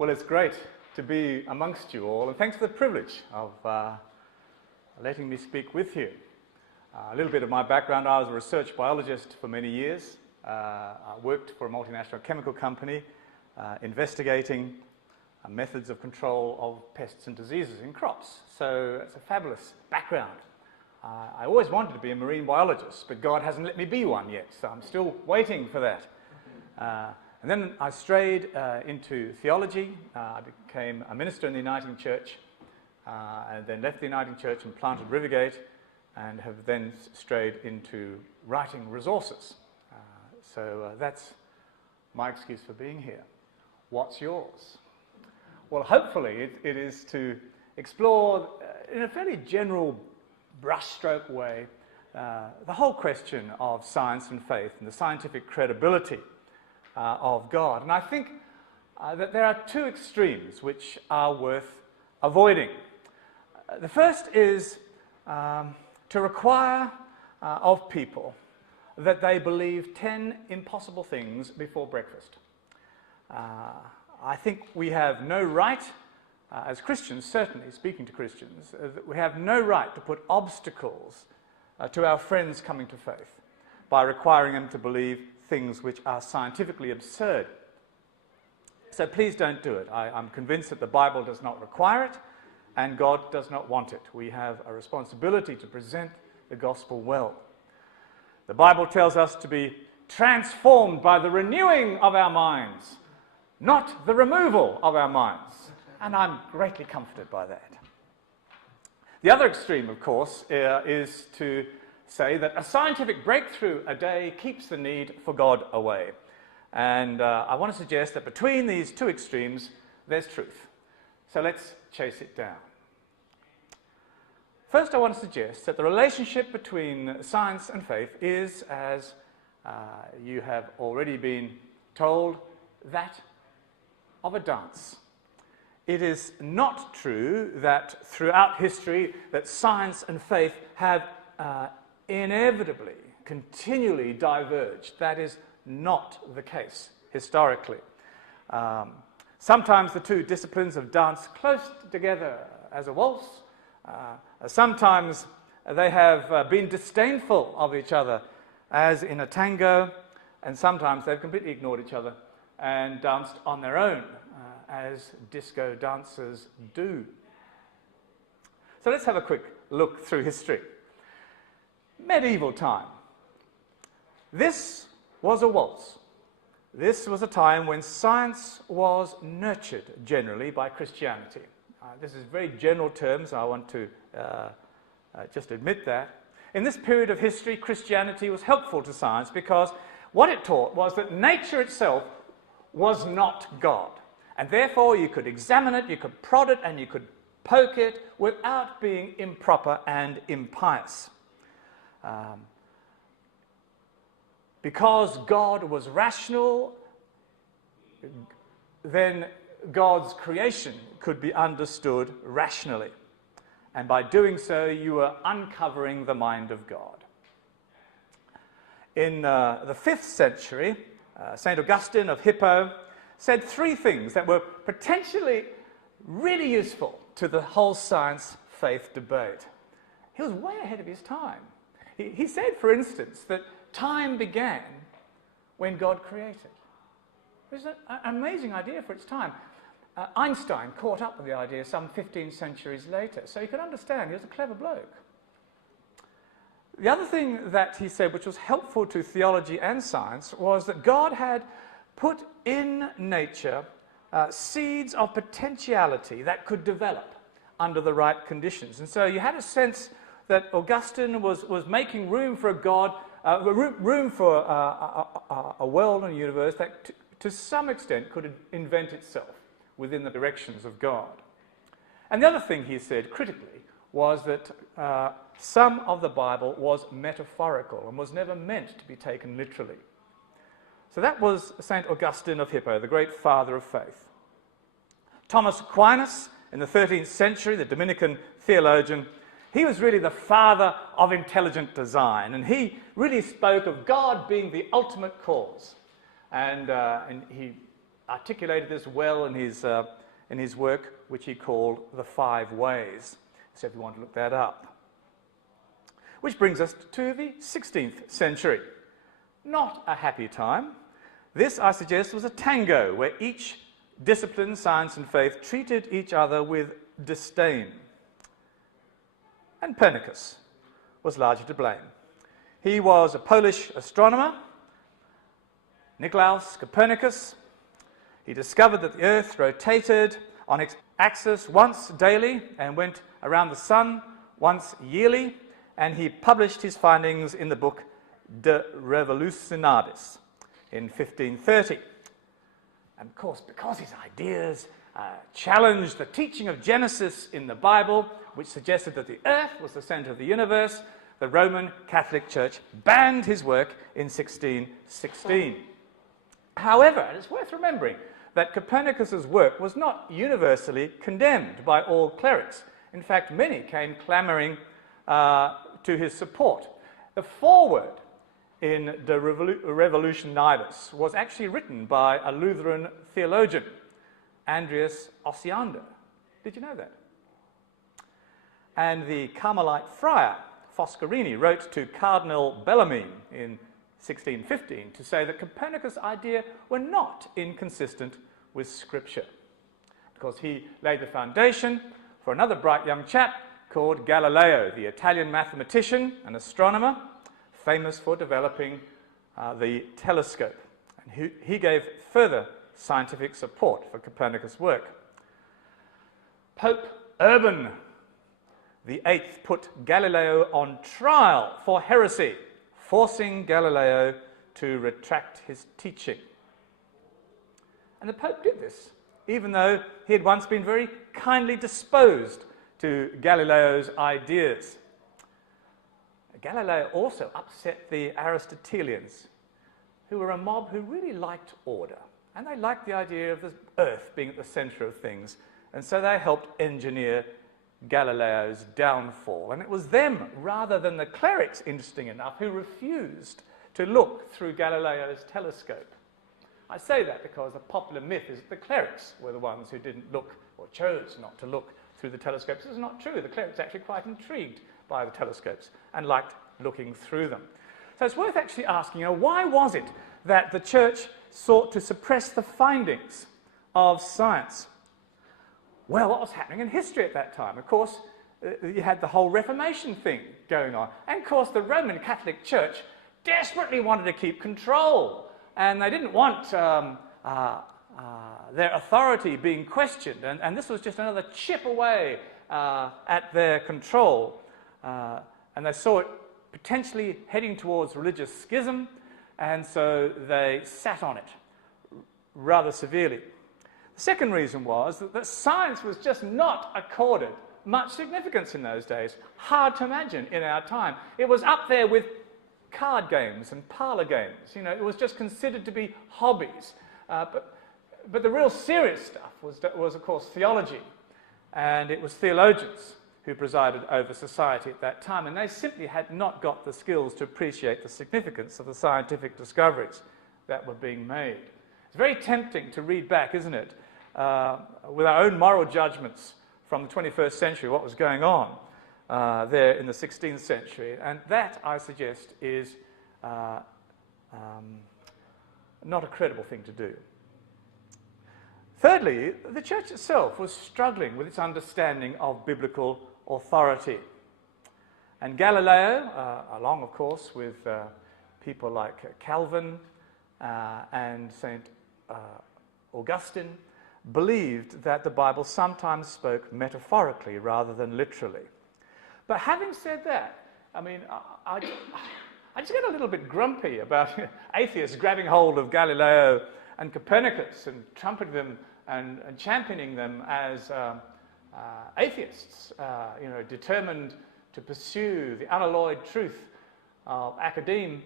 Well, it's great to be amongst you all, and thanks for the privilege of letting me speak with you. A little bit of my background: I was a research biologist for many years. I worked for a multinational chemical company investigating methods of control of pests and diseases in crops. So it's a fabulous background. I always wanted to be a marine biologist, but God hasn't let me be one yet, so I'm still waiting for that. And then I strayed into theology. I became a minister in the Uniting Church, and then left the Uniting Church and planted Rivergate, and have then strayed into writing resources. So that's my excuse for being here. What's yours? Well, hopefully it is to explore in a fairly general brushstroke way the whole question of science and faith and the scientific credibility of God. And I think that there are two extremes which are worth avoiding. The first is to require of people that they believe 10 impossible things before breakfast. I think we have no right, as Christians, certainly speaking to Christians, we have no right to put obstacles to our friends coming to faith by requiring them to believe things which are scientifically absurd. So please don't do it. I'm convinced that the Bible does not require it, and God does not want it. We have a responsibility to present the gospel well. The Bible tells us to be transformed by the renewing of our minds, not the removal of our minds. And I'm greatly comforted by that. The other extreme, of course, is to say that a scientific breakthrough a day keeps the need for God away. And I want to suggest that between these two extremes, there's truth. So let's chase it down. First, I want to suggest that the relationship between science and faith is, as you have already been told, that of a dance. It is not true that throughout history that science and faith have inevitably, continually diverged. That is not the case historically. Sometimes the two disciplines have danced close together as a waltz. Sometimes they have been disdainful of each other, as in a tango, and sometimes they've completely ignored each other and danced on their own, as disco dancers do. So let's have a quick look through history. Medieval time. This was a waltz. This was a time when science was nurtured generally by Christianity. This is very general terms. I want to just admit that. In this period of history, Christianity was helpful to science because what it taught was that nature itself was not God. And therefore you could examine it, you could prod it, and you could poke it without being improper and impious. Because God was rational, then God's creation could be understood rationally. And by doing so, you were uncovering the mind of God. In the 5th century, St. Augustine of Hippo said three things that were potentially really useful to the whole science-faith debate. He was way ahead of his time. He said, for instance, that time began when God created. It was an amazing idea for its time. Einstein caught up with the idea some 15 centuries later, so you can understand he was a clever bloke. The other thing that he said, which was helpful to theology and science, was that God had put in nature seeds of potentiality that could develop under the right conditions. And so you had a sense that Augustine was making room for a God, room for a world and a universe that to some extent could invent itself within the directions of God. And the other thing he said critically was that some of the Bible was metaphorical and was never meant to be taken literally. So that was St. Augustine of Hippo, the great father of faith. Thomas Aquinas, in the 13th century, the Dominican theologian, he was really the father of intelligent design, and he really spoke of God being the ultimate cause. And he articulated this well in his work, which he called The Five Ways. So if you want to look that up. Which brings us to the 16th century. Not a happy time. This, I suggest, was a tango where each discipline, science and faith, treated each other with disdain. And Copernicus was largely to blame. He was a Polish astronomer, Nicolaus Copernicus. He discovered that the Earth rotated on its axis once daily and went around the sun once yearly, and he published his findings in the book De Revolutionibus in 1530. And of course, because his ideas challenged the teaching of Genesis in the Bible, which suggested that the earth was the center of the universe, the Roman Catholic Church banned his work in 1616. However, and it's worth remembering that Copernicus's work was not universally condemned by all clerics. In fact, many came clamoring to his support. The foreword in De Revolutionibus was actually written by a Lutheran theologian, Andreas Osiander. Did you know that? And the Carmelite friar, Foscarini, wrote to Cardinal Bellarmine in 1615 to say that Copernicus' ideas were not inconsistent with Scripture, because he laid the foundation for another bright young chap called Galileo, the Italian mathematician and astronomer, famous for developing the telescope. And he gave further scientific support for Copernicus' work. Pope Urban VIII put Galileo on trial for heresy, forcing Galileo to retract his teaching. And the Pope did this, even though he had once been very kindly disposed to Galileo's ideas. Galileo also upset the Aristotelians, who were a mob who really liked order, and they liked the idea of the earth being at the center of things, and so they helped engineer Galileo's downfall. And it was them, rather than the clerics, interesting enough, who refused to look through Galileo's telescope. I say that because the popular myth is that the clerics were the ones who didn't look, or chose not to look through the telescopes. This is not true. The clerics were actually quite intrigued by the telescopes and liked looking through them. So it's worth actually asking, why was it that the church sought to suppress the findings of science? Well, what was happening in history at that time? Of course, you had the whole Reformation thing going on. And of course, the Roman Catholic Church desperately wanted to keep control. And they didn't want their authority being questioned. And this was just another chip away at their control. And they saw it potentially heading towards religious schism, and so they sat on it rather severely. The second reason was that science was just not accorded much significance in those days. Hard to imagine in our time. It was up there with card games and parlour games. It was just considered to be hobbies. But the real serious stuff was, of course, theology. And it was theologians who presided over society at that time, and they simply had not got the skills to appreciate the significance of the scientific discoveries that were being made. It's very tempting to read back, isn't it, with our own moral judgments from the 21st century, what was going on there in the 16th century, and that, I suggest, is not a credible thing to do. Thirdly, the church itself was struggling with its understanding of biblical authority. And Galileo, along, of course, with people like Calvin and St. Augustine, believed that the Bible sometimes spoke metaphorically rather than literally. But having said that, I just get a little bit grumpy about atheists grabbing hold of Galileo and Copernicus and trumpeting them and championing them as atheists, determined to pursue the unalloyed truth of academe.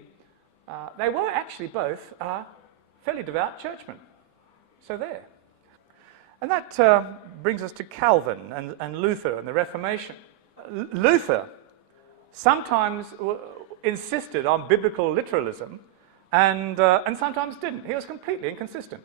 They were actually both fairly devout churchmen. So there. And that brings us to Calvin and Luther and the Reformation. Luther sometimes insisted on biblical literalism and sometimes didn't. He was completely inconsistent.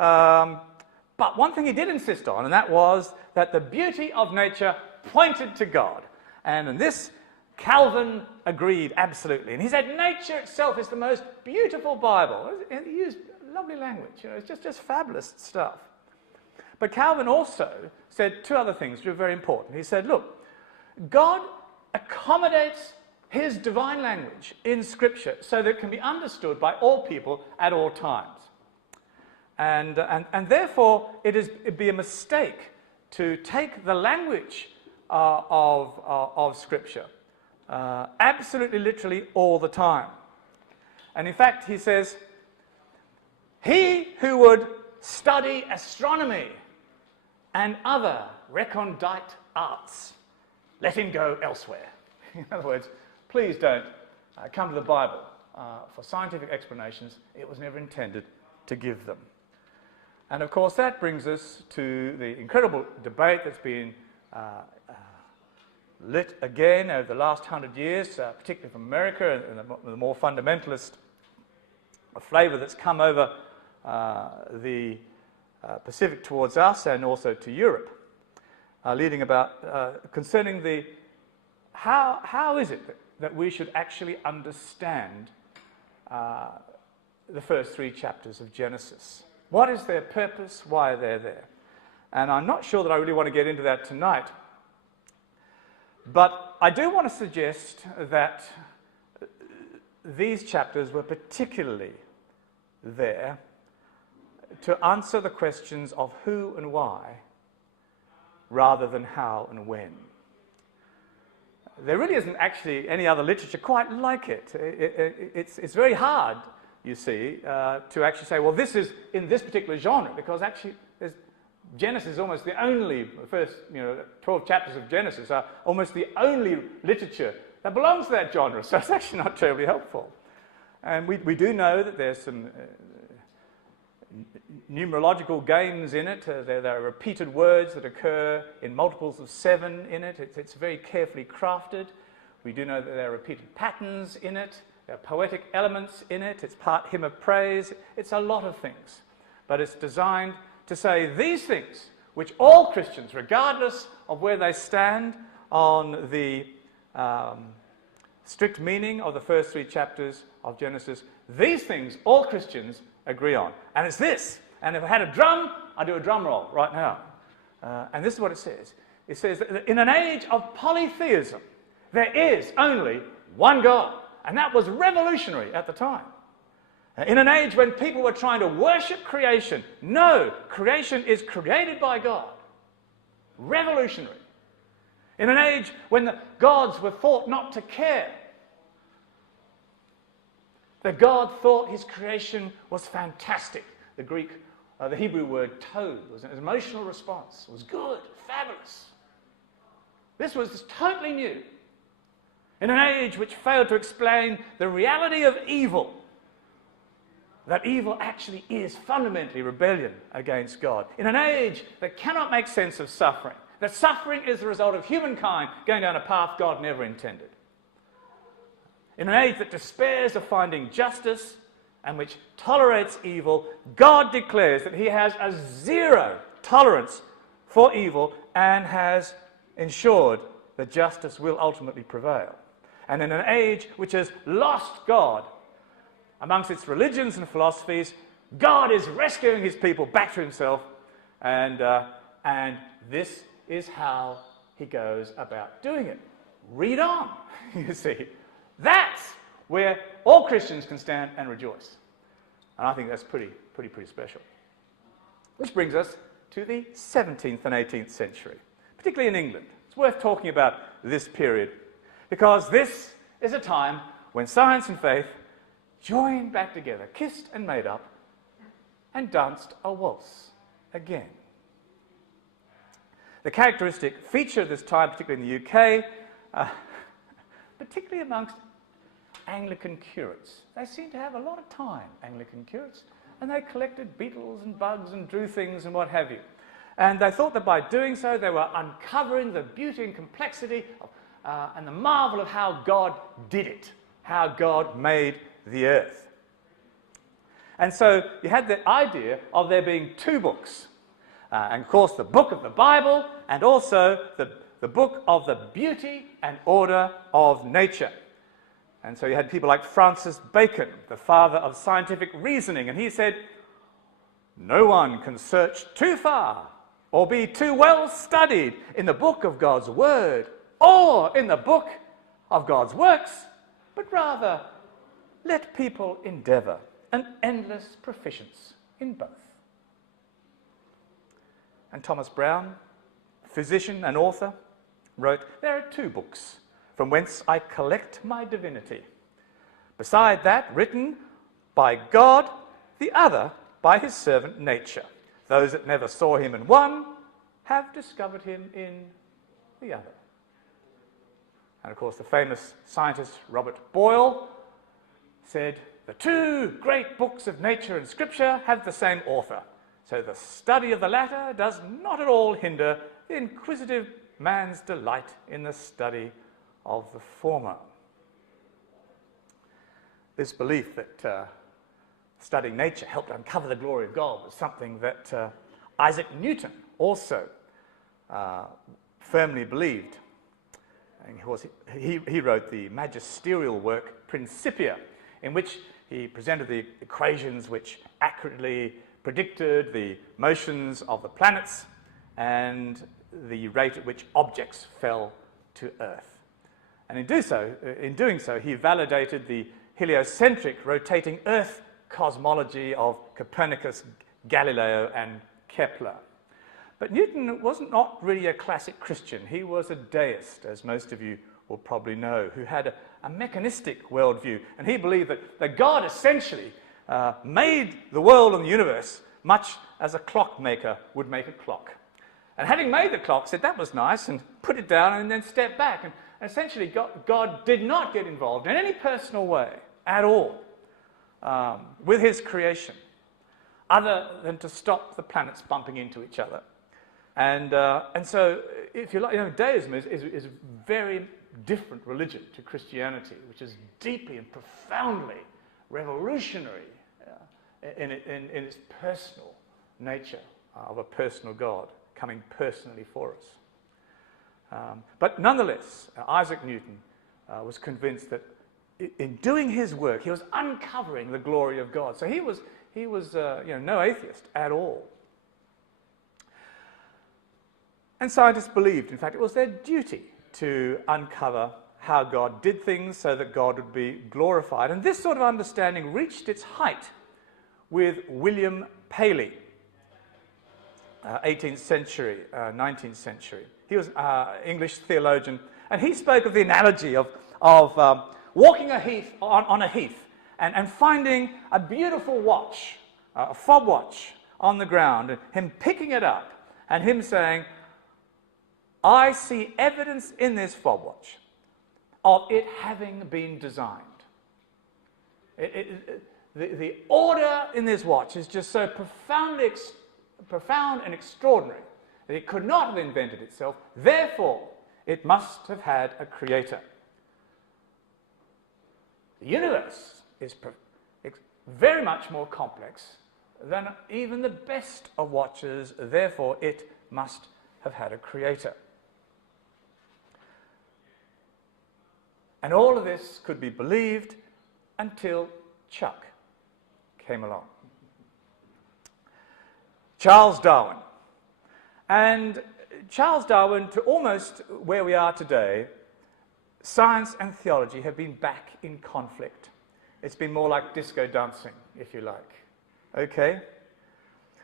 But one thing he did insist on, and that was that the beauty of nature pointed to God. And in this, Calvin agreed absolutely. And he said nature itself is the most beautiful Bible. And he used lovely language. It's just fabulous stuff. But Calvin also said two other things which are very important. He said, look, God accommodates his divine language in Scripture so that it can be understood by all people at all times. And therefore, it'd be a mistake to take the language of Scripture absolutely literally all the time. And in fact, he says, he who would study astronomy and other recondite arts, let him go elsewhere. In other words, please don't come to the Bible for scientific explanations. It was never intended to give them. And of course, that brings us to the incredible debate that's been lit again over the last 100 years, particularly from America, and the more fundamentalist flavour that's come over the Pacific towards us and also to Europe, leading about concerning the how is it that we should actually understand the first three chapters of Genesis? What is their purpose? Why are they there? And I'm not sure that I really want to get into that tonight, but I do want to suggest that these chapters were particularly there to answer the questions of who and why rather than how and when. There really isn't actually any other literature quite like it. It's very hard, you see, to actually say, well, this is in this particular genre, because actually Genesis is almost the only, the first 12 chapters of Genesis are almost the only literature that belongs to that genre, so it's actually not terribly helpful. And we do know that there's some numerological games in it. There are repeated words that occur in multiples of 7 in it. It's very carefully crafted. We do know that there are repeated patterns in it. There are poetic elements in it. It's part hymn of praise. It's a lot of things. But it's designed to say these things, which all Christians, regardless of where they stand on the strict meaning of the first three chapters of Genesis, these things all Christians agree on. And it's this. And if I had a drum, I'd do a drum roll right now. And this is what it says. It says that in an age of polytheism, there is only one God. And that was revolutionary at the time. In an age when people were trying to worship creation, no, creation is created by God. Revolutionary. In an age when the gods were thought not to care, that God thought his creation was fantastic. The Hebrew word tov was an emotional response. It was good, fabulous. This was totally new. In an age which failed to explain the reality of evil, that evil actually is fundamentally rebellion against God. In an age that cannot make sense of suffering, that suffering is the result of humankind going down a path God never intended. In an age that despairs of finding justice and which tolerates evil, God declares that he has a zero tolerance for evil and has ensured that justice will ultimately prevail. And in an age which has lost God amongst its religions and philosophies, God is rescuing his people back to himself, and this is how he goes about doing it. Read on, you see. That's where all Christians can stand and rejoice. And I think that's pretty special. Which brings us to the 17th and 18th century, particularly in England. It's worth talking about this period, because this is a time when science and faith joined back together, kissed and made up, and danced a waltz again. The characteristic feature of this time, particularly in the UK, particularly amongst Anglican curates. They seemed to have a lot of time, Anglican curates, and they collected beetles and bugs and drew things and what have you. And they thought that by doing so, they were uncovering the beauty and complexity and the marvel of how God did it, how God made the earth. And so you had the idea of there being two books. And of course, the book of the Bible and also the book of the beauty and order of nature. And so you had people like Francis Bacon, the father of scientific reasoning, and he said, no one can search too far or be too well studied in the book of God's word or in the book of God's works, but rather let people endeavour an endless proficiency in both. And Thomas Brown, physician and author, wrote, there are two books from whence I collect my divinity. Beside that, written by God, the other by his servant nature. Those that never saw him in one have discovered him in the other. And of course, the famous scientist Robert Boyle said, the two great books of nature and scripture have the same author. So the study of the latter does not at all hinder the inquisitive man's delight in the study of the former. This belief that studying nature helped uncover the glory of God was something that Isaac Newton also firmly believed. And he wrote the magisterial work Principia, in which he presented the equations which accurately predicted the motions of the planets and the rate at which objects fell to Earth. And in doing so, he validated the heliocentric rotating Earth cosmology of Copernicus, Galileo, and Kepler. But Newton was not really a classic Christian. He was a deist, as most of you will probably know, who had a mechanistic worldview. And he believed that God essentially made the world and the universe much as a clockmaker would make a clock. And having made the clock, said that was nice, and put it down and then stepped back. And essentially, God did not get involved in any personal way at all with his creation, other than to stop the planets bumping into each other. And so, if you like, deism is a very different religion to Christianity, which is deeply and profoundly revolutionary in its personal nature of a personal God coming personally for us. But nonetheless, Isaac Newton was convinced that in doing his work, he was uncovering the glory of God. So he was no atheist at all. And scientists believed, in fact, it was their duty to uncover how God did things so that God would be glorified. And this sort of understanding reached its height with William Paley, 18th century, 19th century. He was an English theologian, and he spoke of the analogy of walking on a heath and finding a beautiful watch, a fob watch on the ground, and him picking it up and him saying, I see evidence in this fob watch of it having been designed. The order in this watch is just so profound and extraordinary that it could not have invented itself. Therefore, it must have had a creator. The universe is very much more complex than even the best of watches. Therefore, it must have had a creator. And all of this could be believed until Chuck came along. Charles Darwin. And Charles Darwin, to almost where we are today, science and theology have been back in conflict. It's been more like disco dancing, if you like. Okay?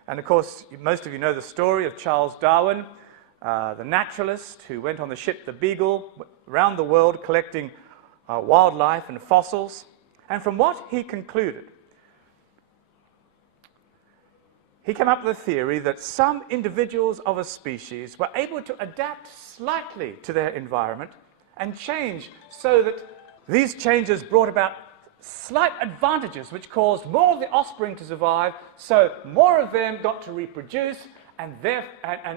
And of course, most of you know the story of Charles Darwin, the naturalist who went on the ship the Beagle around the world collecting wildlife and fossils. And from what he concluded, he came up with a theory that some individuals of a species were able to adapt slightly to their environment and change so that these changes brought about slight advantages which caused more of the offspring to survive, so more of them got to reproduce, and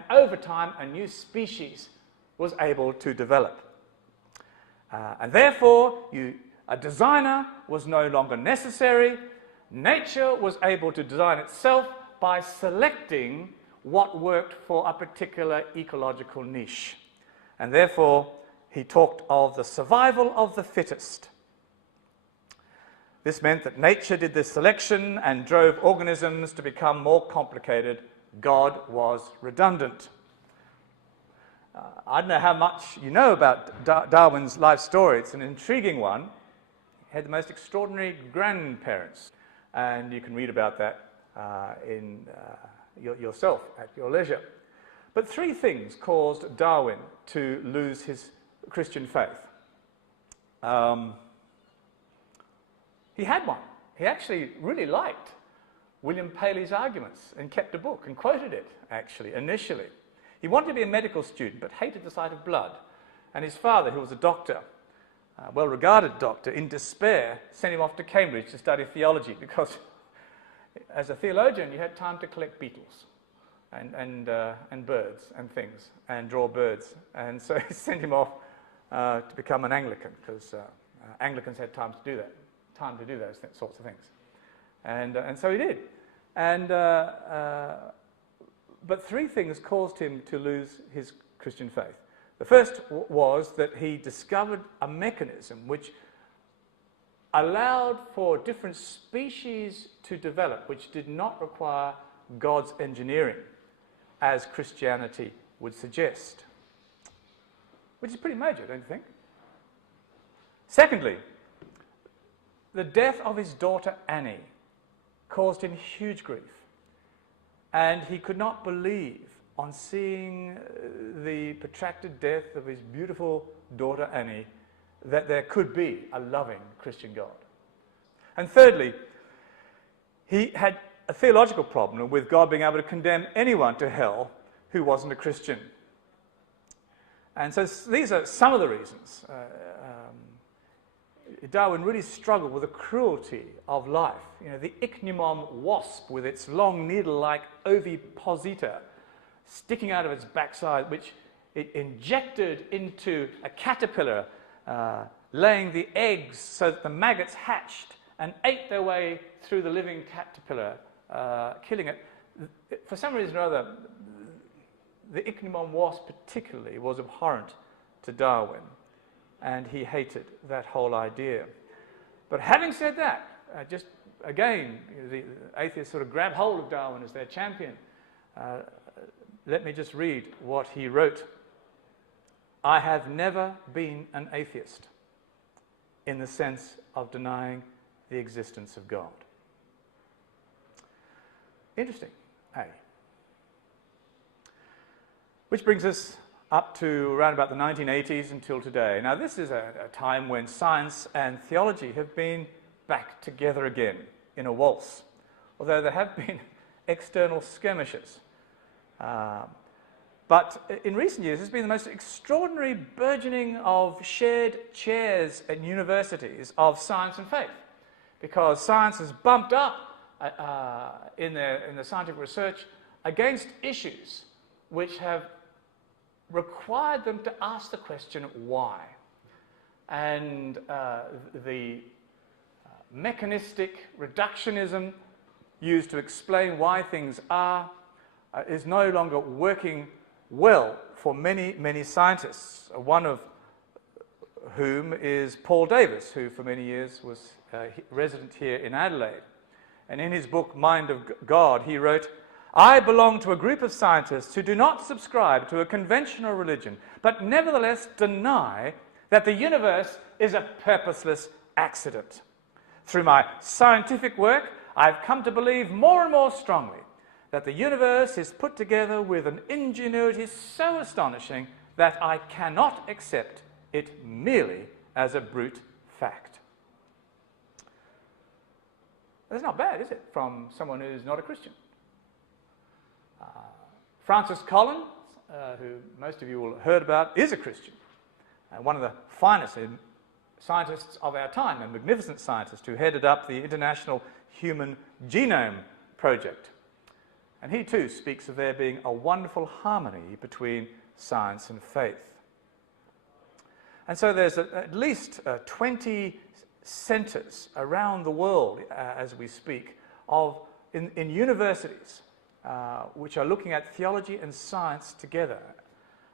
over time a new species was able to develop. And therefore, a designer was no longer necessary, nature was able to design itself by selecting what worked for a particular ecological niche. And therefore, he talked of the survival of the fittest. This meant that nature did this selection and drove organisms to become more complicated. God was redundant. I don't know how much you know about Darwin's life story. It's an intriguing one. He had the most extraordinary grandparents, and you can read about that yourself at your leisure. But three things caused Darwin to lose his Christian faith. He had one. He actually really liked William Paley's arguments and kept a book and quoted it, actually, initially. He wanted to be a medical student, but hated the sight of blood. And his father, who was a doctor, a well-regarded doctor, in despair, sent him off to Cambridge to study theology, because as a theologian, you had time to collect beetles and birds and things, and draw birds. And so he sent him off to become an Anglican, because Anglicans had time to do those sorts of things. And so he did. But three things caused him to lose his Christian faith. The first was that he discovered a mechanism which allowed for different species to develop, which did not require God's engineering, as Christianity would suggest. Which is pretty major, don't you think? Secondly, the death of his daughter Annie caused him huge grief. And he could not believe, on seeing the protracted death of his beautiful daughter Annie, that there could be a loving Christian God. And thirdly, he had a theological problem with God being able to condemn anyone to hell who wasn't a Christian. And so these are some of the reasons. Darwin really struggled with the cruelty of life. You know, the ichneumon wasp with its long needle-like ovipositor sticking out of its backside, which it injected into a caterpillar, laying the eggs so that the maggots hatched and ate their way through the living caterpillar, killing it. For some reason or other, the ichneumon wasp particularly was abhorrent to Darwin, and he hated that whole idea. But having said that, just again, the atheists sort of grab hold of Darwin as their champion. Let me just read what he wrote. I have never been an atheist in the sense of denying the existence of God. Interesting, eh? Which brings us up to around about the 1980s until today. Now, this is a time when science and theology have been back together again in a waltz, although there have been external skirmishes. But in recent years, there's been the most extraordinary burgeoning of shared chairs at universities of science and faith, because science has bumped up in the scientific research against issues which have required them to ask the question, why? And the mechanistic reductionism used to explain why things are is no longer working well for many, many scientists, one of whom is Paul Davies, who for many years was resident here in Adelaide. And in his book, Mind of God, he wrote, I belong to a group of scientists who do not subscribe to a conventional religion, but nevertheless deny that the universe is a purposeless accident. Through my scientific work, I've come to believe more and more strongly that the universe is put together with an ingenuity so astonishing that I cannot accept it merely as a brute fact. That's not bad, is it, from someone who's not a Christian? Francis Collins, who most of you will have heard about, is a Christian, one of the finest scientists of our time, a magnificent scientist who headed up the International Human Genome Project. And he too speaks of there being a wonderful harmony between science and faith. And so there's at least 20 centres around the world as we speak in universities which are looking at theology and science together.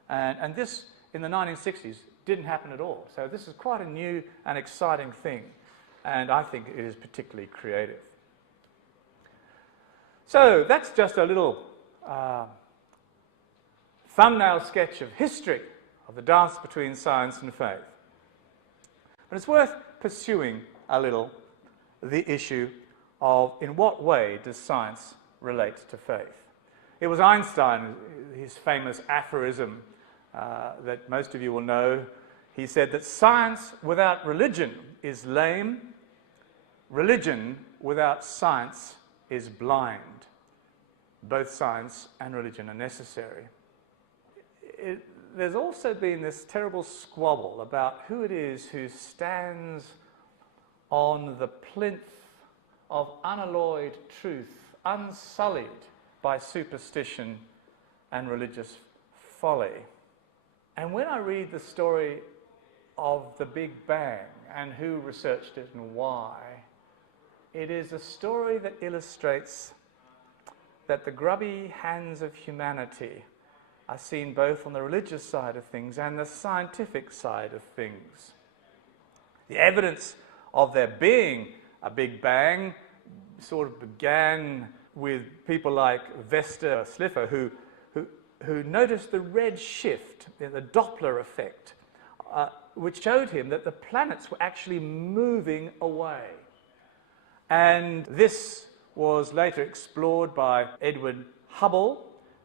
And this, in the 1960s, didn't happen at all. So this is quite a new and exciting thing, and I think it is particularly creative. So that's just a little thumbnail sketch of history of the dance between science and faith. But it's worth pursuing a little the issue of in what way does science relate to faith. It was Einstein, his famous aphorism that most of you will know. He said that science without religion is lame, religion without science is blind. Both science and religion are necessary. There's also been this terrible squabble about who it is who stands on the plinth of unalloyed truth, unsullied by superstition and religious folly. And when I read the story of the Big Bang and who researched it and why, it is a story that illustrates that the grubby hands of humanity are seen both on the religious side of things and the scientific side of things. The evidence of there being a Big Bang sort of began with people like Vesta Slipher, who noticed the red shift, the Doppler effect, which showed him that the planets were actually moving away. And this was later explored by Edwin Hubble,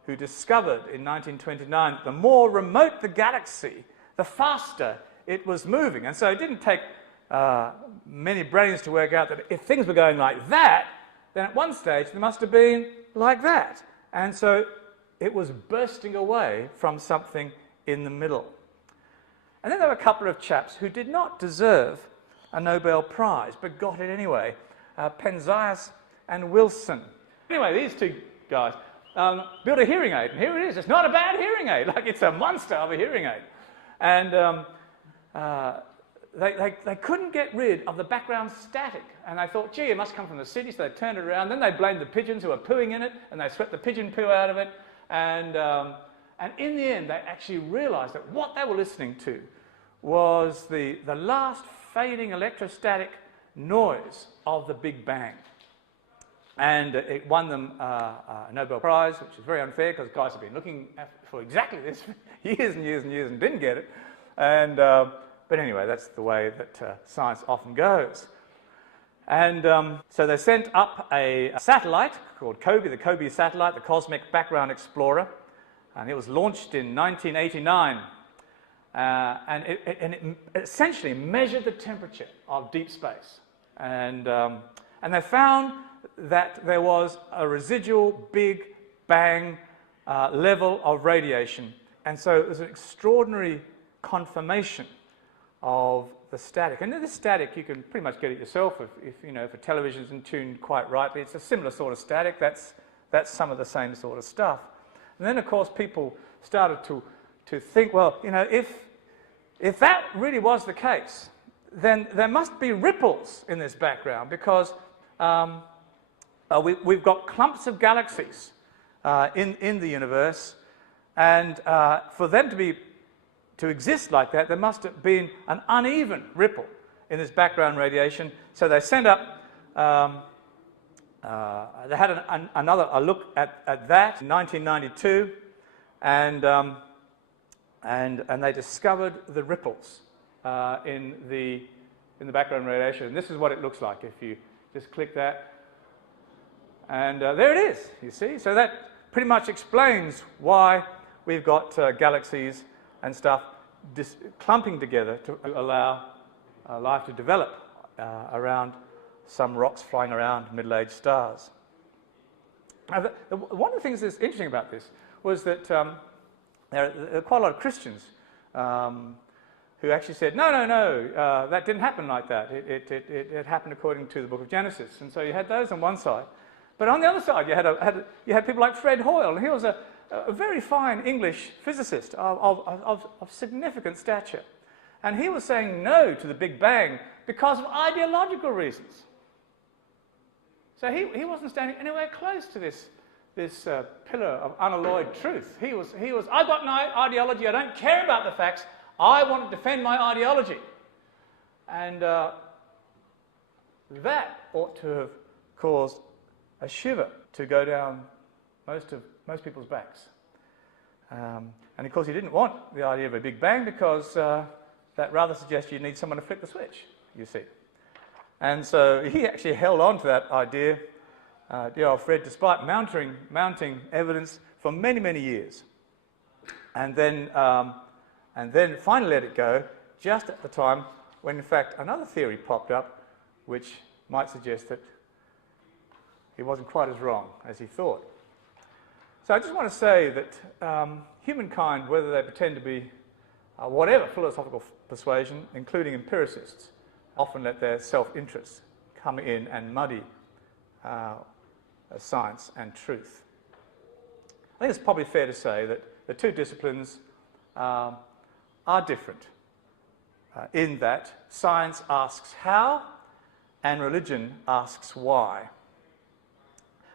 who discovered in 1929 that the more remote the galaxy, the faster it was moving. And so it didn't take many brains to work out that if things were going like that, then at one stage they must have been like that. And so it was bursting away from something in the middle. And then there were a couple of chaps who did not deserve a Nobel Prize, but got it anyway. Penzias and Wilson. Anyway, these two guys built a hearing aid, and here it is. It's not a bad hearing aid, like it's a monster of a hearing aid. And they couldn't get rid of the background static, and they thought, gee, it must come from the city, so they turned it around. Then they blamed the pigeons who were pooing in it, and they swept the pigeon poo out of it. And in the end, they actually realised that what they were listening to was the last fading electrostatic noise of the Big Bang. And it won them a Nobel Prize, which is very unfair because guys have been looking for exactly this for years and years and years and didn't get it. And, but anyway, that's the way that science often goes. And so they sent up a satellite called COBE, the COBE satellite, the Cosmic Background Explorer, and it was launched in 1989. And it essentially measured the temperature of deep space. And they found that there was a residual Big Bang level of radiation. And so it was an extraordinary confirmation of the static. And this static, you can pretty much get it yourself if you know, if a television isn't tuned quite rightly. It's a similar sort of static. That's some of the same sort of stuff. And then, of course, people started to think, well, you know, if that really was the case, then there must be ripples in this background because we've got clumps of galaxies in the universe, and for them to exist like that, there must have been an uneven ripple in this background radiation. So they sent up, they had a look at that in 1992, and they discovered the ripples in the background radiation. And this is what it looks like if you just click that. And there it is, you see. So that pretty much explains why we've got galaxies and stuff clumping together to allow life to develop around some rocks flying around middle-aged stars. Now, one of the things that's interesting about this was that there are quite a lot of Christians who actually said, no, that didn't happen like that. It happened according to the book of Genesis. And so you had those on one side. But on the other side, you had people like Fred Hoyle, and he was a very fine English physicist of significant stature. And he was saying no to the Big Bang because of ideological reasons. So he wasn't standing anywhere close to this pillar of unalloyed truth. He was, I've got no ideology, I don't care about the facts, I want to defend my ideology. And that ought to have caused a shiver to go down most people's backs. And of course he didn't want the idea of a Big Bang because that rather suggests you need someone to flick the switch, you see. And so he actually held on to that idea, dear old Fred, despite mounting evidence for many, many years. And then finally let it go just at the time when, in fact, another theory popped up which might suggest that he wasn't quite as wrong as he thought. So I just want to say that humankind, whether they pretend to be whatever philosophical persuasion, including empiricists, often let their self-interests come in and muddy science and truth. I think it's probably fair to say that the two disciplines are different in that science asks how and religion asks why.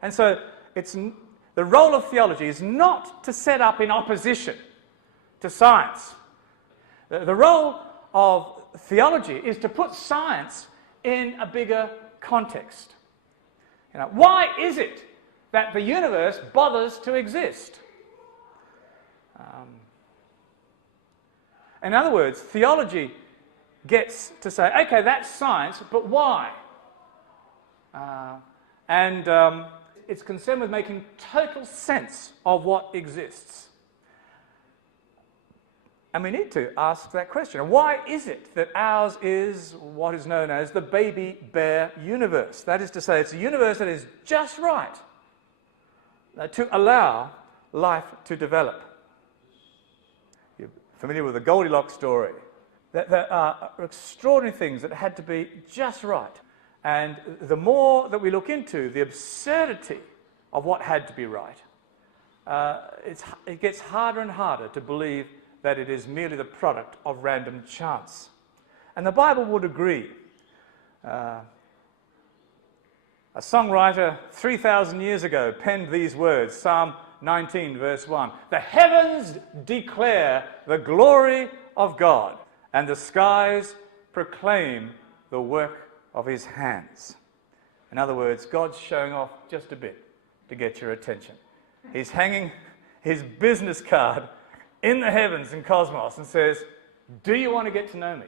And so the role of theology is not to set up in opposition to science. The role of theology is to put science in a bigger context. You know, why is it that the universe bothers to exist? In other words, theology gets to say, okay, that's science, but why? It's concerned with making total sense of what exists. And we need to ask that question. Why is it that ours is what is known as the baby bear universe? That is to say, it's a universe that is just right to allow life to develop. You're familiar with the Goldilocks story. There are extraordinary things that had to be just right. And the more that we look into the absurdity of what had to be right, it gets harder and harder to believe that it is merely the product of random chance. And the Bible would agree. A songwriter 3,000 years ago penned these words, Psalm 19, verse 1. The heavens declare the glory of God, and the skies proclaim the work of his hands. In other words, God's showing off just a bit to get your attention. He's hanging his business card in the heavens and cosmos and says, do you want to get to know me?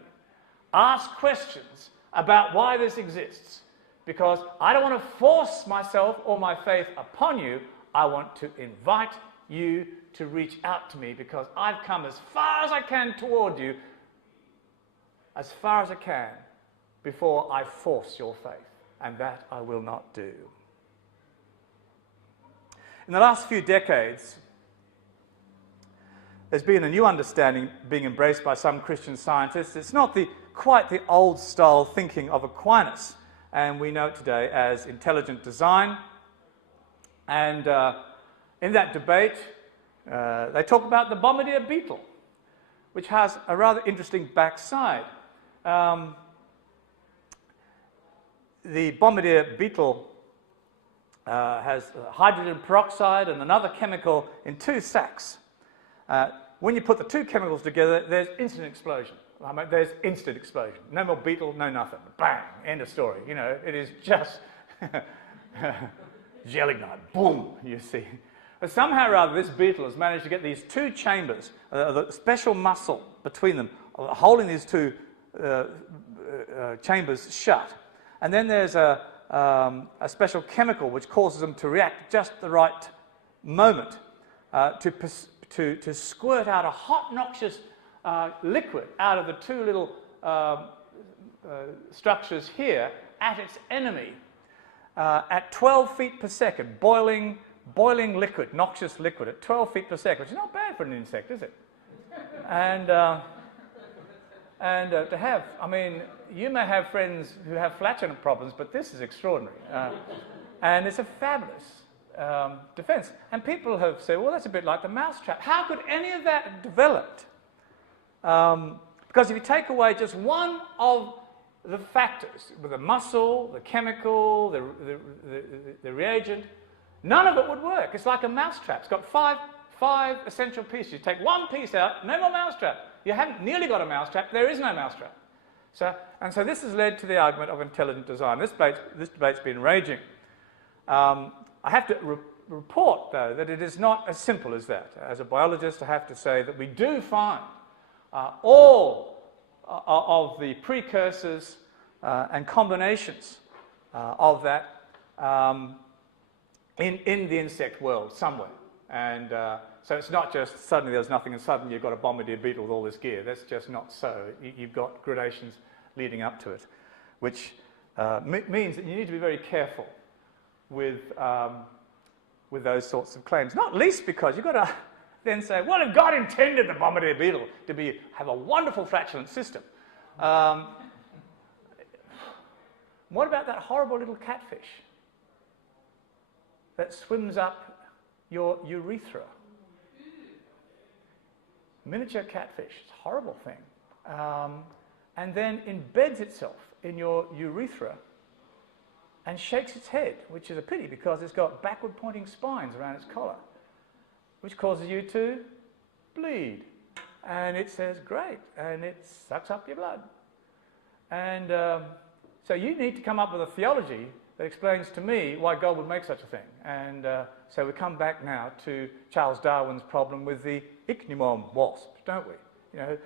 Ask questions about why this exists, because I don't want to force myself or my faith upon you. I want to invite you to reach out to me, because I've come as far as I can toward you, as far as I can, before I force your faith, and that I will not do. In the last few decades, there's been a new understanding being embraced by some Christian scientists. It's not quite the old-style thinking of Aquinas, and we know it today as intelligent design. And in that debate, they talk about the bombardier beetle, which has a rather interesting backside. The bombardier beetle has hydrogen peroxide and another chemical in two sacs. When you put the two chemicals together, there's instant explosion. I mean, there's instant explosion. No more beetle, no nothing. Bang! End of story. You know, it is just gelignite. Boom! You see. But somehow or other, this beetle has managed to get these two chambers, the special muscle between them, holding these two chambers shut. And then there's a special chemical which causes them to react just the right moment to squirt out a hot, noxious liquid out of the two little structures here at its enemy at 12 feet per second, boiling liquid, noxious liquid at 12 feet per second, which is not bad for an insect, is it? And to have, I mean, you may have friends who have flatulent problems, but this is extraordinary. And it's a fabulous defense. And people have said, well, that's a bit like the mousetrap. How could any of that have developed? Because if you take away just one of the factors, with the muscle, the chemical, the reagent, none of it would work. It's like a mousetrap. It's got five essential pieces. You take one piece out, no more mousetrap. You haven't nearly got a mousetrap, there is no mousetrap. So this has led to the argument of intelligent design. This debate's been raging. I have to report, though, that it is not as simple as that. As a biologist, I have to say that we do find all of the precursors and combinations of that in the insect world somewhere. And so it's not just suddenly there's nothing and suddenly you've got a bombardier beetle with all this gear. That's just not so. You've got gradations leading up to it, which means that you need to be very careful with those sorts of claims. Not least because you've got to then say, well, if God intended the bombardier beetle to have a wonderful flatulent system, what about that horrible little catfish that swims up your urethra? Miniature catfish, it's a horrible thing. And then embeds itself in your urethra and shakes its head, which is a pity because it's got backward-pointing spines around its collar, which causes you to bleed. And it says, great, and it sucks up your blood. And so you need to come up with a theology that explains to me why God would make such a thing. And so we come back now to Charles Darwin's problem with the ichneumon wasp, don't we? You know,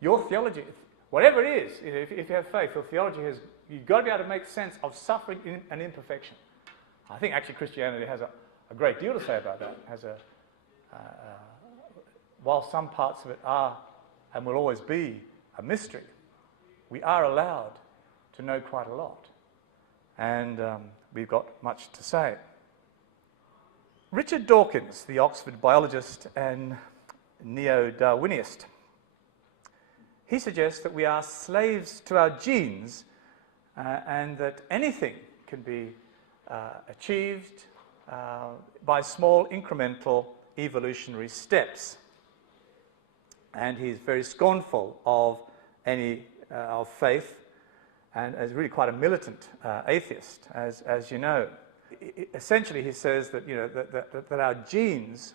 your theology, whatever it is, if you have faith, your theology has, you've got to be able to make sense of suffering and imperfection. I think actually Christianity has a great deal to say about that. While some parts of it are and will always be a mystery, we are allowed to know quite a lot. And we've got much to say. Richard Dawkins, the Oxford biologist and neo-Darwinist, he suggests that we are slaves to our genes and that anything can be achieved by small incremental evolutionary steps. And he's very scornful of any of faith and is really quite a militant atheist, as you know. Essentially, he says that, that our genes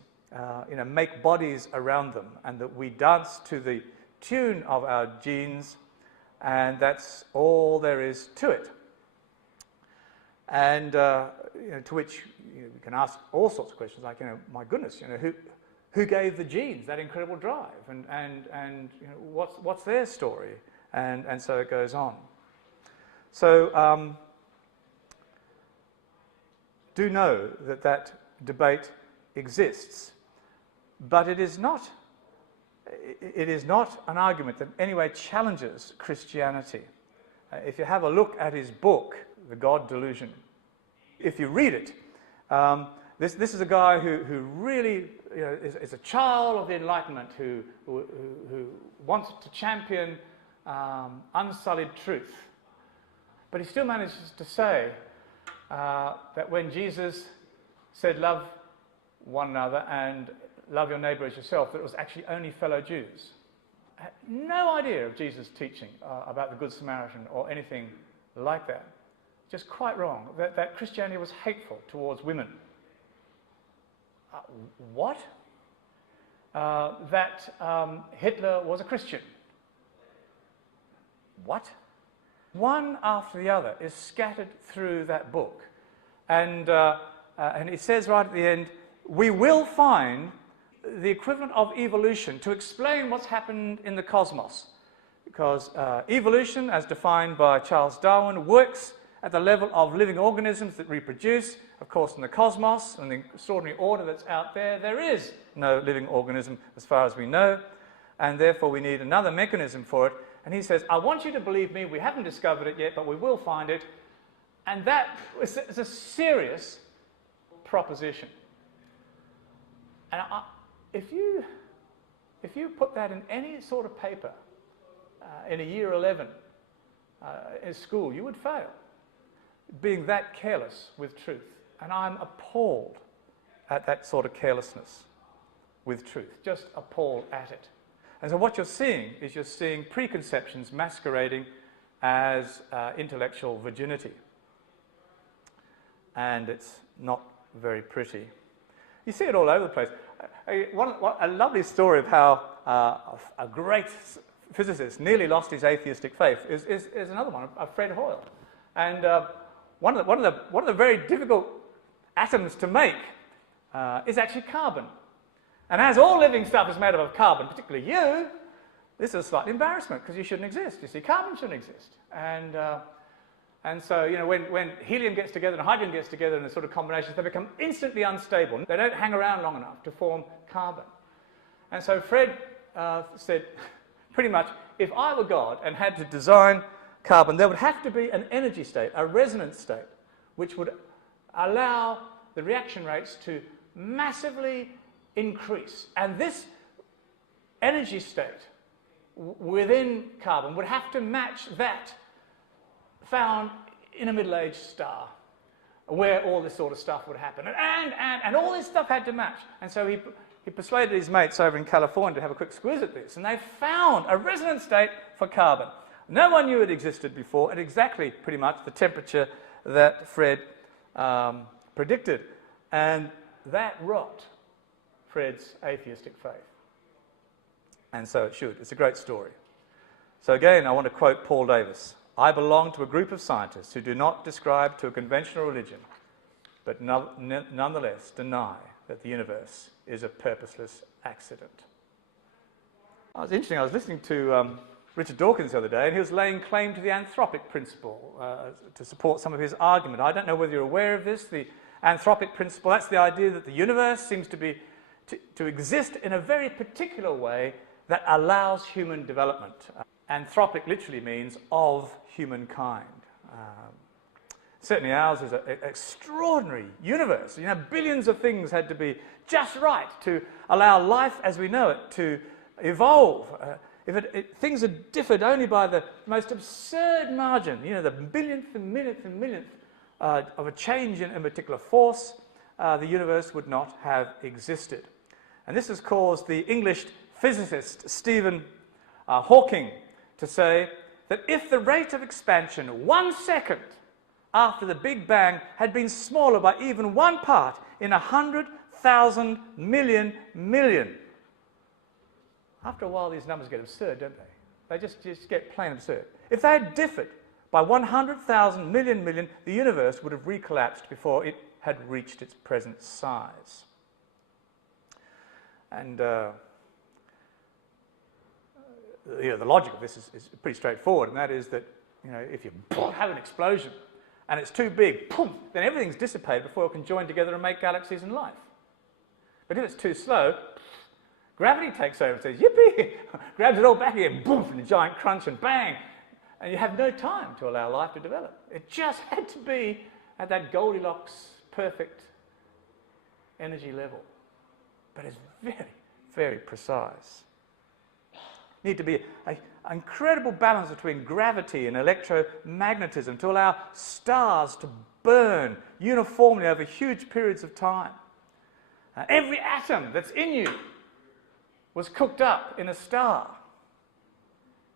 make bodies around them and that we dance to the tune of our genes, and that's all there is to it. And to which we can ask all sorts of questions like, my goodness, who gave the genes that incredible drive, and what's their story, and so it goes on. So do know that debate exists, but it is not an argument that in any way challenges Christianity. If you have a look at his book, The God Delusion, if you read it, this is a guy who really is a child of the Enlightenment who wants to champion unsullied truth. But he still manages to say that when Jesus said love one another and love your neighbour as yourself, that it was actually only fellow Jews. I had no idea of Jesus' teaching about the Good Samaritan or anything like that. Just quite wrong. That Christianity was hateful towards women. What? That Hitler was a Christian. What? One after the other is scattered through that book. And it says right at the end, we will find the equivalent of evolution to explain what's happened in the cosmos. Because evolution, as defined by Charles Darwin, works at the level of living organisms that reproduce. Of course, in the cosmos and the extraordinary order that's out there, there is no living organism as far as we know, and therefore we need another mechanism for it. And he says, I want you to believe me, we haven't discovered it yet, but we will find it. And that is a serious proposition. And if you put that in any sort of paper in a year 11 in school, you would fail, being that careless with truth. And I'm appalled at that sort of carelessness with truth, just appalled at it. And so what you're seeing is preconceptions masquerading as intellectual virginity. And it's not very pretty. You see it all over the place. A lovely story of how a great physicist nearly lost his atheistic faith is another one, of Fred Hoyle. And one of the very difficult atoms to make is actually carbon. And as all living stuff is made up of carbon, particularly you, this is a slight embarrassment because you shouldn't exist. You see, carbon shouldn't exist. And so, you know, when helium gets together and hydrogen gets together in a sort of combinations, they become instantly unstable. They don't hang around long enough to form carbon. And so Fred said, pretty much, if I were God and had to design carbon, there would have to be an energy state, a resonance state, which would allow the reaction rates to massively increase. And this energy state within carbon would have to match that found in a middle-aged star, where all this sort of stuff would happen. And all this stuff had to match. And so he persuaded his mates over in California to have a quick squeeze at this, and they found a resonance state for carbon. No one knew it existed before at exactly, pretty much, the temperature that Fred predicted. And that rocked Fred's atheistic faith. And so it should. It's a great story. So again, I want to quote Paul Davis. I belong to a group of scientists who do not describe to a conventional religion, but nonetheless deny that the universe is a purposeless accident. It was interesting, I was listening to Richard Dawkins the other day, and he was laying claim to the Theanthropic Principle to support some of his argument. I don't know whether you're aware of this. The Theanthropic Principle, that's the idea that the universe seems to exist in a very particular way that allows human development. Anthropic literally means of humankind. Certainly ours is an extraordinary universe. You know, billions of things had to be just right to allow life as we know it to evolve. Things are differed only by the most absurd margin, you know, the billionth and millionth and millionth of a change in a particular force, the universe would not have existed. And this has caused the English physicist Stephen Hawking to say that if the rate of expansion 1 second after the Big Bang had been smaller by even 1 part in 100,000 million million. After a while, these numbers get absurd, don't they? They just get plain absurd. If they had differed by 100,000 million million, the universe would have recollapsed before it had reached its present size. And you know, the logic of this is pretty straightforward, and that is that, you know, if you have an explosion and it's too big, then everything's dissipated before it can join together and make galaxies and life. But if it's too slow, gravity takes over and says, yippee, grabs it all back again, boom, and a giant crunch and bang, and you have no time to allow life to develop. It just had to be at that Goldilocks perfect energy level. But it's very, very precise. Need to be an incredible balance between gravity and electromagnetism to allow stars to burn uniformly over huge periods of time. Every atom that's in you was cooked up in a star.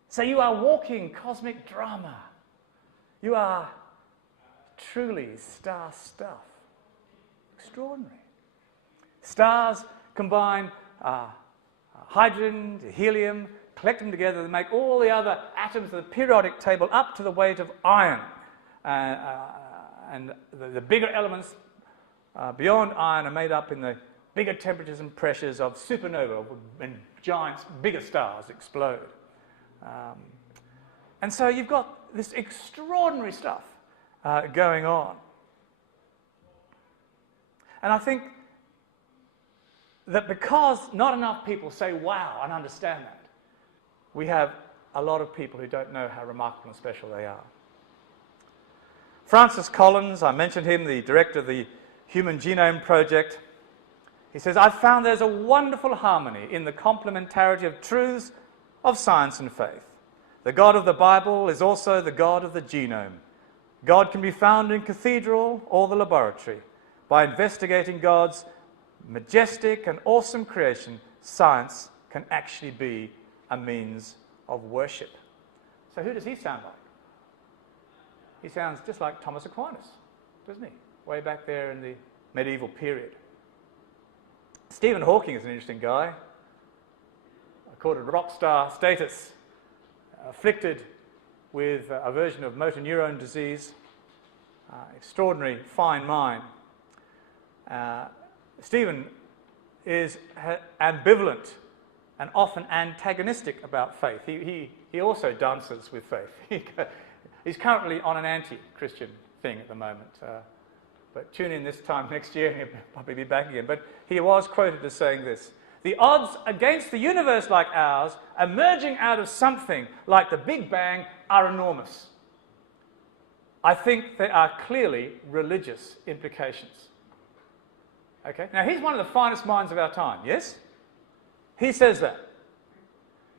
So you are walking cosmic drama. You are truly star stuff. Extraordinary. Stars combine hydrogen, helium, collect them together and make all the other atoms of the periodic table up to the weight of iron. And the bigger elements beyond iron are made up in the bigger temperatures and pressures of supernova, when giant, bigger stars explode. And so you've got this extraordinary stuff going on. And I think that because not enough people say wow and understand that, we have a lot of people who don't know how remarkable and special they are. Francis Collins, I mentioned him, the director of the Human Genome Project. He says, I've found there's a wonderful harmony in the complementarity of truths of science and faith. The God of the Bible is also the God of the genome. God can be found in cathedral or the laboratory. By investigating God's majestic and awesome creation, science can actually be a means of worship. So who does he sound like? He sounds just like Thomas Aquinas, doesn't he? Way back there in the medieval period. Stephen Hawking is an interesting guy, accorded rock star status, afflicted with a version of motor neuron disease, extraordinary fine mind. Stephen is ambivalent and often antagonistic about faith. He also dances with faith. He's currently on an anti-Christian thing at the moment. But tune in this time next year and he'll probably be back again. But he was quoted as saying this: "The odds against the universe like ours emerging out of something like the Big Bang are enormous. I think there are clearly religious implications." Okay, now he's one of the finest minds of our time, yes? He says that.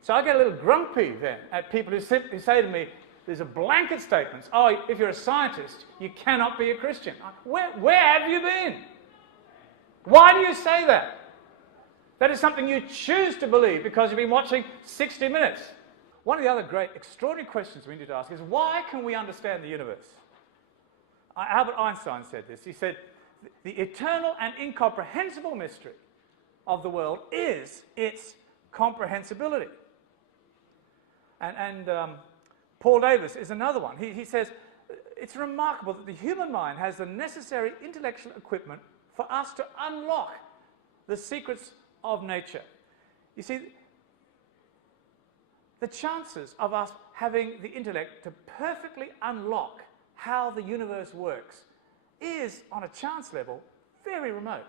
So I get a little grumpy then at people who say to me, there's a blanket statement, oh, if you're a scientist, you cannot be a Christian. Where have you been? Why do you say that? That is something you choose to believe because you've been watching 60 Minutes. One of the other great, extraordinary questions we need to ask is, why can we understand the universe? Albert Einstein said this. He said, the eternal and incomprehensible mystery of the world is its comprehensibility. And Paul Davis is another one. He says, it's remarkable that the human mind has the necessary intellectual equipment for us to unlock the secrets of nature. You see, the chances of us having the intellect to perfectly unlock how the universe works is, on a chance level, very remote.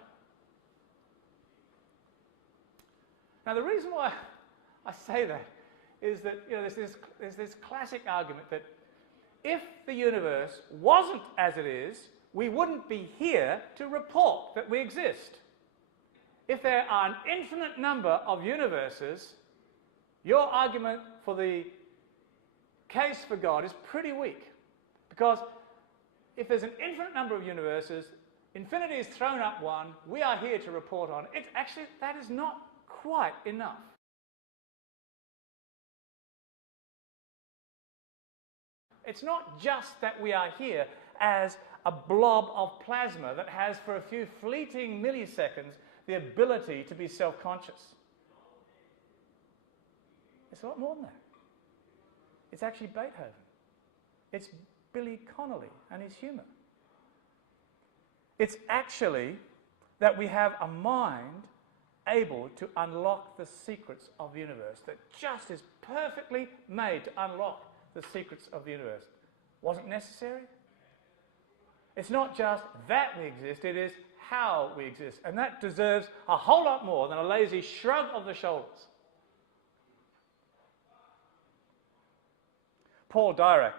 Now, the reason why I say that is that, you know, there's this classic argument that if the universe wasn't as it is, we wouldn't be here to report that we exist. If there are an infinite number of universes, your argument for the case for God is pretty weak. Because if there's an infinite number of universes, infinity is thrown up one, we are here to report on it. Actually, that is not quite enough. It's not just that we are here as a blob of plasma that has, for a few fleeting milliseconds, the ability to be self-conscious. It's a lot more than that. It's actually Beethoven. It's Billy Connolly and his humour. It's actually that we have a mind able to unlock the secrets of the universe, that just is perfectly made to unlock the secrets of the universe. Wasn't necessary? It's not just that we exist, it is how we exist. And that deserves a whole lot more than a lazy shrug of the shoulders. Paul Dirac,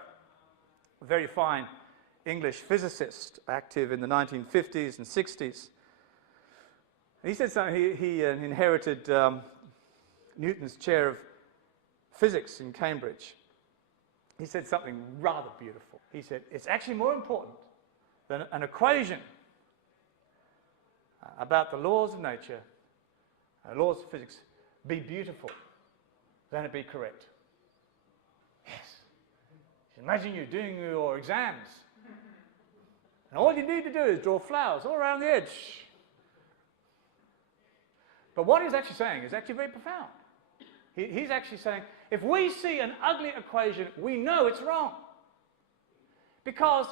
a very fine English physicist, active in the 1950s and 60s. He said something, he inherited Newton's chair of physics in Cambridge. He said something rather beautiful. He said, it's actually more important than an equation about the laws of nature, laws of physics, be beautiful than it be correct. Yes. Imagine you're doing your exams, and all you need to do is draw flowers all around the edge. But what he's actually saying is actually very profound. He's actually saying, if we see an ugly equation, we know it's wrong. Because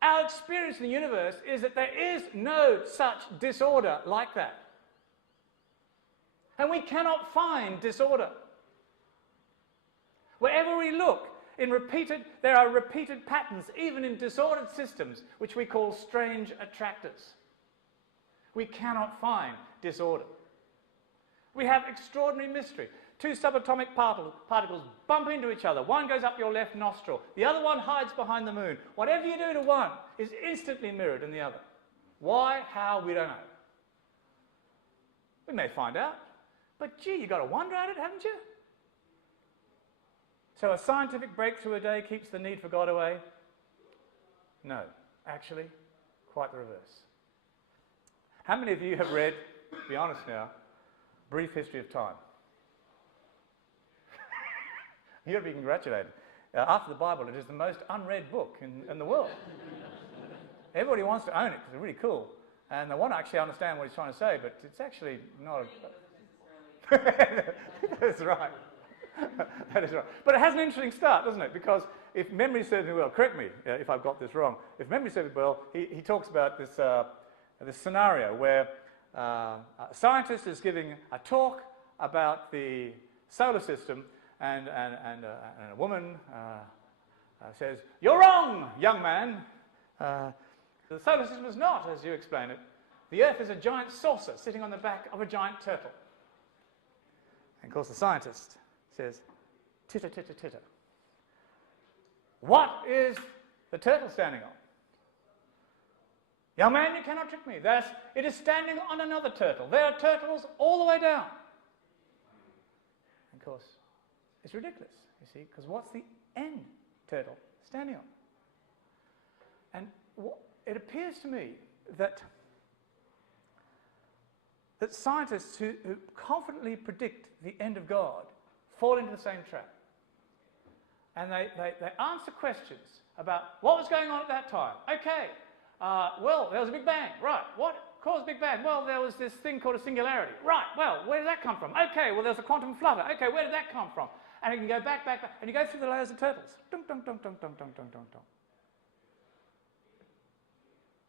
our experience in the universe is that there is no such disorder like that. And we cannot find disorder. Wherever we look, there are repeated patterns, even in disordered systems, which we call strange attractors. We cannot find disorder. We have extraordinary mystery. Two subatomic particles bump into each other. One goes up your left nostril. The other one hides behind the moon. Whatever you do to one is instantly mirrored in the other. Why? How? We don't know. We may find out. But gee, you've got to wonder at it, haven't you? So a scientific breakthrough a day keeps the need for God away? No. Actually, quite the reverse. How many of you have read, be honest now, Brief History of Time? You've got to be congratulated. after the Bible, it is the most unread book in the world. Everybody wants to own it because it's really cool. And they want to actually understand what he's trying to say, but it's actually not... That's right. That is right. But it has an interesting start, doesn't it? Because if memory serves me well, correct me if I've got this wrong, if memory serves me well, he talks about this, this scenario where a scientist is giving a talk about the solar system, and a woman says, "You're wrong, young man. The solar system is not, as you explain it. The Earth is a giant saucer sitting on the back of a giant turtle." And of course the scientist says, "Titter, titter, titter. What is the turtle standing on?" "Young man, you cannot trick me. It is standing on another turtle. There are turtles all the way down." And of course, it's ridiculous, you see, because what's the end turtle standing on? And it appears to me that scientists who confidently predict the end of God fall into the same trap. And they answer questions about what was going on at that time. Okay, well, there was a Big Bang. Right, what caused Big Bang? Well, there was this thing called a singularity. Right, well, where did that come from? Okay, well, there was a quantum flutter. Okay, where did that come from? And you can go back, and you go through the layers of turtles. Dum, dum, dum, dum, dum, dum, dum, dum, dum.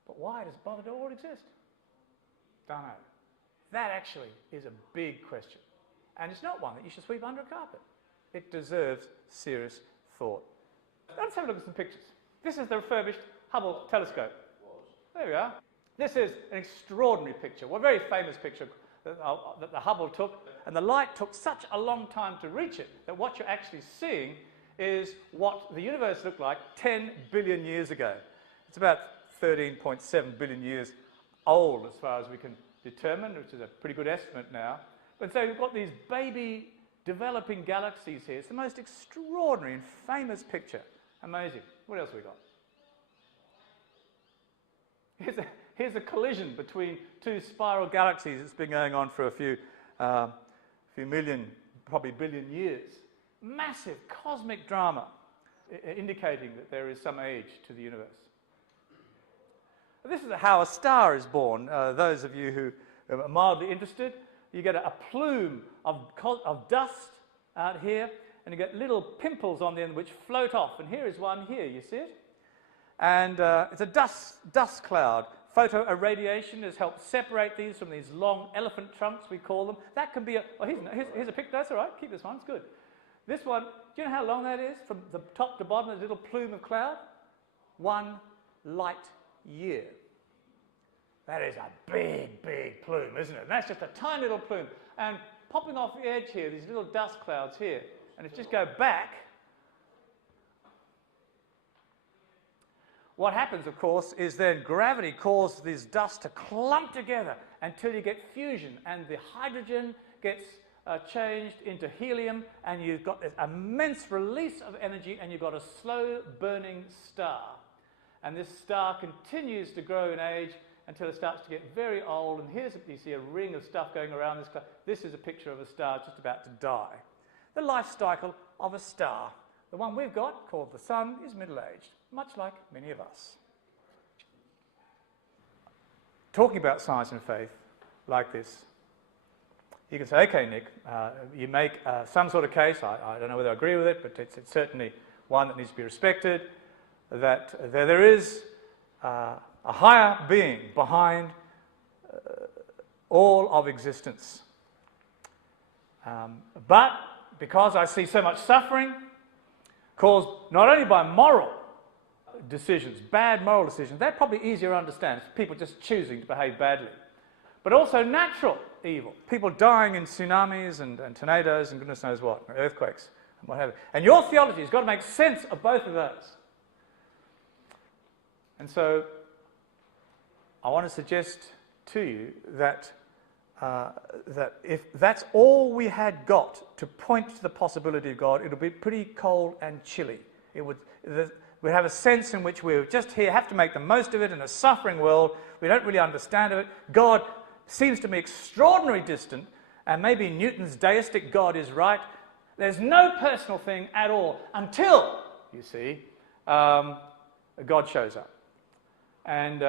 But why does bother to all exist? Don't know. That actually is a big question. And it's not one that you should sweep under a carpet. It deserves serious thought. Let's have a look at some pictures. This is the refurbished Hubble telescope. There we are. This is an extraordinary picture, a very famous picture that the Hubble took. And the light took such a long time to reach it that what you're actually seeing is what the universe looked like 10 billion years ago. It's about 13.7 billion years old as far as we can determine, which is a pretty good estimate now. But so we've got these baby developing galaxies here. It's the most extraordinary and famous picture. Amazing. What else have we got? Here's a collision between two spiral galaxies that's been going on for a few million, probably billion years. Massive cosmic drama indicating that there is some age to the universe. This is how a star is born. Those of you who are mildly interested, you get a plume of dust out here, and you get little pimples on the end which float off. And here is one here, you see it? And it's a dust cloud. Photo irradiation has helped separate these from these long elephant trunks, we call them. That can be here's a picture. That's all right. Keep this one. It's good. This one, do you know how long that is from the top to bottom of the little plume of cloud? 1 light year. That is a big, big plume, isn't it? And that's just a tiny little plume. And popping off the edge here, these little dust clouds here. And if you just go back, what happens, of course, is then gravity causes this dust to clump together until you get fusion, and the hydrogen gets changed into helium, and you've got this immense release of energy, and you've got a slow-burning star. And this star continues to grow in age until it starts to get very old, and here's you see a ring of stuff going around this cloud. This is a picture of a star just about to die. The life cycle of a star. The one we've got, called the Sun, is middle-aged, much like many of us. Talking about science and faith like this, you can say, okay, Nick, you make some sort of case, I don't know whether I agree with it, but it's certainly one that needs to be respected, that there is a higher being behind all of existence. But because I see so much suffering caused not only by moral decisions, bad moral decisions, they're probably easier to understand. It's people just choosing to behave badly. But also natural evil. People dying in tsunamis and tornadoes and goodness knows what, earthquakes and what have you. And your theology has got to make sense of both of those. And so I want to suggest to you that if that's all we had got to point to the possibility of God, it would be pretty cold and chilly. We'd have a sense in which we're just here, have to make the most of it in a suffering world. We don't really understand it. God seems to me extraordinarily distant, and maybe Newton's deistic God is right. There's no personal thing at all until you see, God shows up. And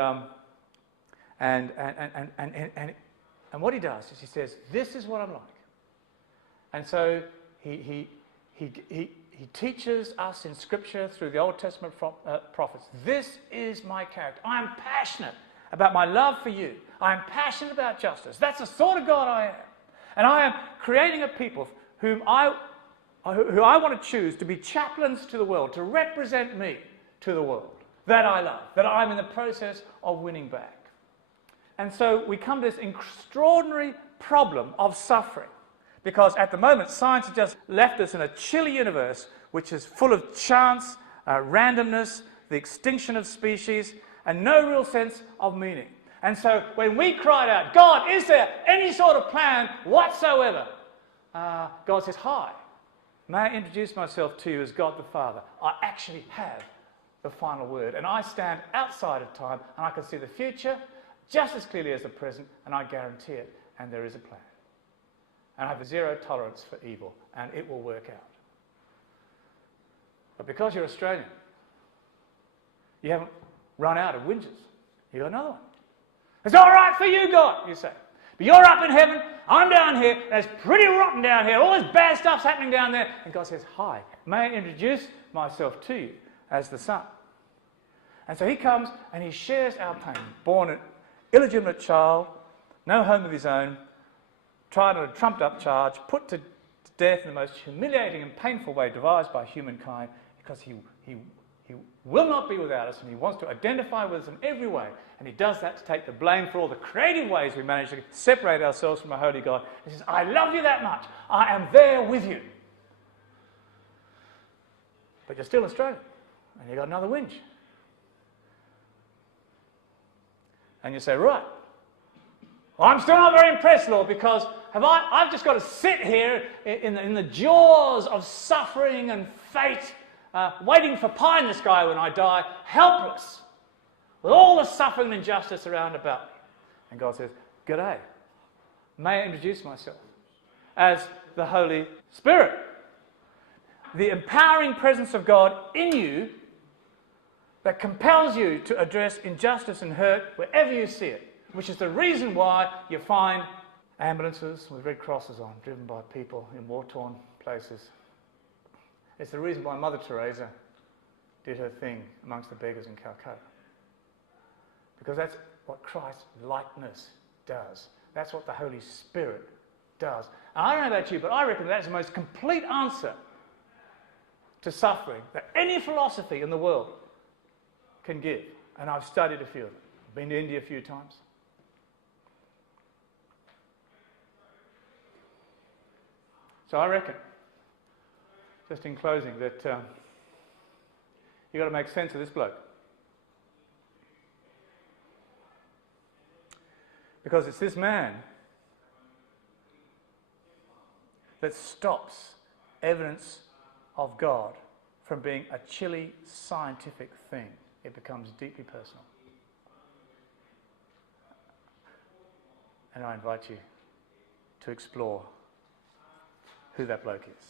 what he does is he says, this is what I'm like. And so he teaches us in Scripture through the Old Testament prophets, this is my character. I am passionate about my love for you. I am passionate about justice. That's the sort of God I am. And I am creating a people who I want to choose to be chaplains to the world, to represent me to the world, that I love, that I'm in the process of winning back. And so we come to this extraordinary problem of suffering, because at the moment science has just left us in a chilly universe which is full of chance, randomness, the extinction of species, and no real sense of meaning. And so when we cried out, God, is there any sort of plan whatsoever? God says, hi, may I introduce myself to you as God the Father? I actually have the final word, and I stand outside of time, and I can see the future just as clearly as the present, and I guarantee it, and there is a plan. And I have a zero tolerance for evil, and it will work out. But because you're Australian, you haven't run out of whinges. You've got another one. It's all right for you, God, you say. But you're up in heaven, I'm down here, and it's pretty rotten down here. All this bad stuff's happening down there. And God says, hi, may I introduce myself to you as the Son? And so he comes and he shares our pain. Born an illegitimate child, no home of his own, tried on a trumped-up charge, put to death in the most humiliating and painful way devised by humankind, because he will not be without us, and he wants to identify with us in every way. And he does that to take the blame for all the creative ways we manage to separate ourselves from a holy God. He says, I love you that much. I am there with you. But you're still Australian, and you've got another whinge. And you say, right, well, I'm still not very impressed, Lord, because I've just got to sit here in the jaws of suffering and fate, waiting for pie in the sky when I die, helpless, with all the suffering and injustice around about me. And God says, g'day, may I introduce myself as the Holy Spirit, the empowering presence of God in you that compels you to address injustice and hurt wherever you see it, which is the reason why you find ambulances with red crosses on, driven by people in war-torn places. It's the reason why Mother Teresa did her thing amongst the beggars in Calcutta. Because that's what Christ's likeness does. That's what the Holy Spirit does. And I don't know about you, but I reckon that's the most complete answer to suffering that any philosophy in the world can give. And I've studied a few of them. I've been to India a few times. So I reckon, just in closing, that you've got to make sense of this bloke. Because it's this man that stops evidence of God from being a chilly scientific thing. It becomes deeply personal. And I invite you to explore who that bloke is.